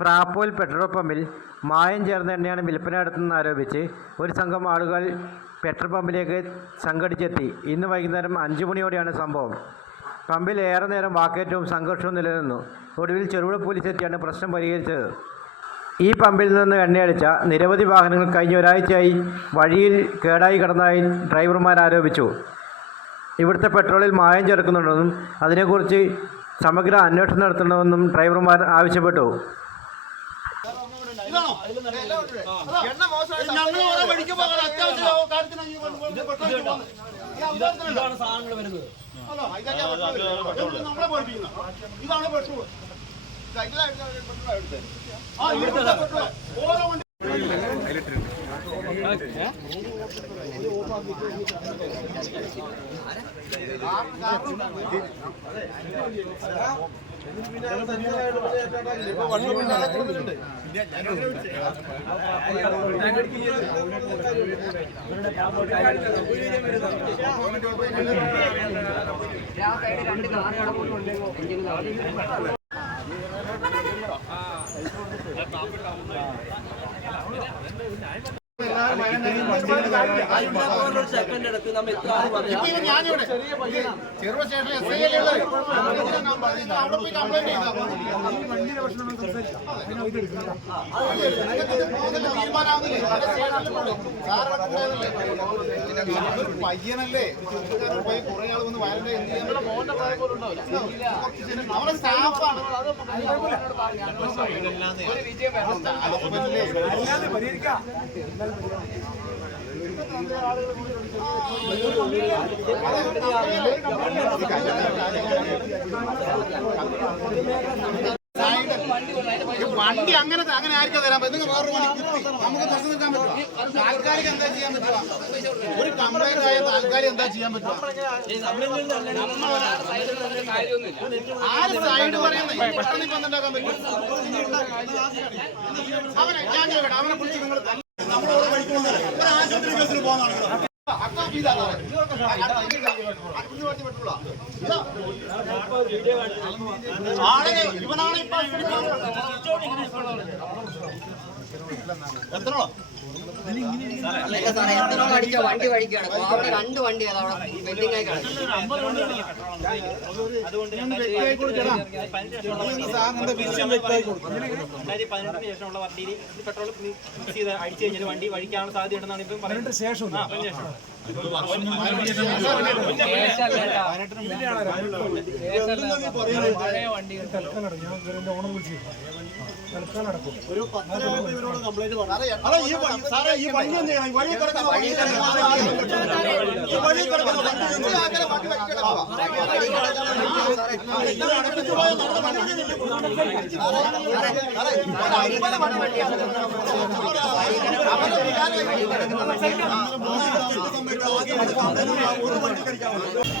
പ്രാപ്പോയിൽ petrol പമ്പിൽ മായം ചേർന്ന എണ്ണയാണ് വിൽപ്പന നടത്തുന്നത് ആരോപിച്ച് ഒരു സംഘം ആളുകൾ പെട്രോൾ പമ്പിലേക്ക് സംഘടിച്ചെത്തി. ഇന്ന് വൈകുന്നേരം അഞ്ചു മണിയോടെയാണ് സംഭവം. പമ്പിൽ ഏറെ നേരം വാക്കേറ്റവും സംഘർഷവും നിലനിന്നു. ഒടുവിൽ ചെറുപുഴ പോലീസ് എത്തിയാണ് പ്രശ്നം പരിഹരിച്ചത്. ഈ പമ്പിൽ നിന്ന് എണ്ണയടിച്ച നിരവധി വാഹനങ്ങൾ കഴിഞ്ഞ ഒരാഴ്ചയായി വഴിയിൽ കേടായി കിടന്നതായി ഡ്രൈവർമാർ ആരോപിച്ചു. ഇവിടുത്തെ പെട്രോളിൽ മായം ചേർക്കുന്നുണ്ടെന്നും അതിനെക്കുറിച്ച് സമഗ്ര അന്വേഷണം നടത്തണമെന്നും ഡ്രൈവർമാർ ആവശ്യപ്പെട്ടു എണ്ണ മോശമായിട്ട് ഞങ്ങൾ ഓരോ വഴിക്ക് പോകണം അത്യാവശ്യ കാര്യത്തിന് ഈ പെട്രോൾ പോകുന്നത്. ഈ അവസരത്തിനല്ല. ഇതാണ് സാധനങ്ങൾ വരുന്നത് നമ്മളെ പഠിപ്പിക്കുന്ന ഇതാണ് പെട്രോൾ ഓരോ വണ്ടി സെക്കൻഡ് എടുത്ത് കാറുകളെ പറഞ്ഞു ഇപ്പൊ ഇത് ഞാനിവിടെ ചെറുപ്പ സ്റ്റേഷനിൽ എസ് ഐ അല്ലേ ഉള്ളത് അവിടെ പോയി കംപ്ലൈന്റ് ചെയ്താൽ പയ്യനല്ലേ? ചെറുപ്പക്കാരോട് പോയി കുറെ ആൾ വന്ന് വയലിന്റെ എന്ത് ചെയ്യാൻ? നമ്മുടെ സ്റ്റാഫാണ്. വണ്ടി അങ്ങനെ അങ്ങനെ ആയിരിക്കും തരാൻ പറ്റും. വേറൊരു നമുക്ക് പ്രശ്നം നിൽക്കാൻ പറ്റും താൽക്കാലിക എന്താ ചെയ്യാൻ പറ്റുക? ഒരു കംപ്ലൈന്റ് ആയ താൽക്കാലിക എന്താ ചെയ്യാൻ പറ്റുക? ആര് സൈഡ് പറയുന്നത് പെട്ടെന്ന് ഇപ്പൊ പറ്റും? അവനെ ഞാൻ അവനെ കുറിച്ച് നിങ്ങൾ നമ്മളോട് പഠിക്കുന്നത് ഒരു ആശുപത്രി ബസ്സിൽ പോകുന്നതാണ് ആളെ ഇവനാണ് ഇപ്പൊ എത്ര അടിച്ച വണ്ടി വഴിക്കാണ്. അവിടെ രണ്ട് വണ്ടി അത് അവിടെ പെൻഡിങ് ആയി കിടക്കും രണ്ടായിരത്തി പതിനെട്ടിന് ശേഷമുള്ള വണ്ടിയിൽ പെട്രോൾ മിക്സ് ചെയ്ത് അടിച്ചു കഴിഞ്ഞാൽ വണ്ടി വഴിക്കാനുള്ള സാധ്യതയുണ്ടെന്നാണ് ഇപ്പം പറയുന്നത് ശേഷം ആ അതിന് ശേഷം അതെ ഈ വഴി സാറേ ഈ വഴി എന്ത് ചെയ്യണം വഴി കിടക്കുന്ന വഴി കിടക്കുന്ന വണ്ടി അങ്ങനെ വണ്ടി. വെക്കണം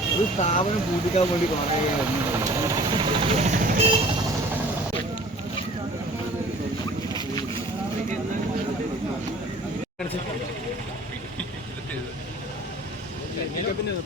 ഒരു സ്ഥാപനം പൂട്ടിക്കാൻ വേണ്ടി കുറേ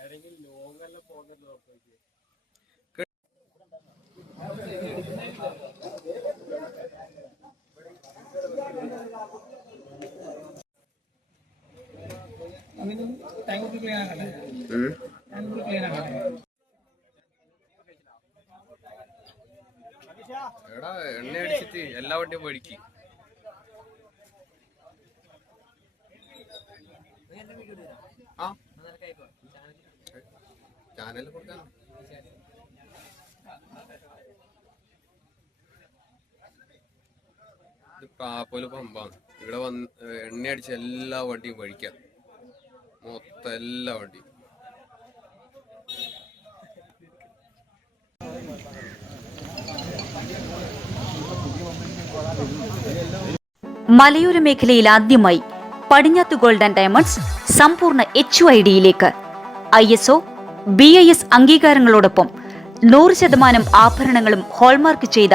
ആരെങ്കിലും ലോങ്ങെല്ലാം പോകുന്നുണ്ടോ അപ്പോഴേക്ക് എടാ എണ്ണ അടിച്ചിട്ട് എല്ലാ വണ്ടിയും മേടിക്ക്. ആ. ചാനലിൽ കൊടുക്കാൻ ഇത് പമ്പാണ് ഇവിടെ വന്ന് എണ്ണ അടിച്ച എല്ലാ വണ്ടിയും വഴിക്കാം. മൊത്തം എല്ലാ വണ്ടിയും മലയോര മേഖലയിൽ ആദ്യമായി പടിഞ്ഞാത്ത് ഗോൾഡ് ആൻഡ് ഡയമണ്ട്സ് സമ്പൂർണ എച്ച് ഐ ഡിയിലേക്ക് I S O B I S അംഗീകാരങ്ങളോടൊപ്പം നൂറ് ശതമാനം ആഭരണങ്ങളും ഹോൾമാർക്ക് ചെയ്ത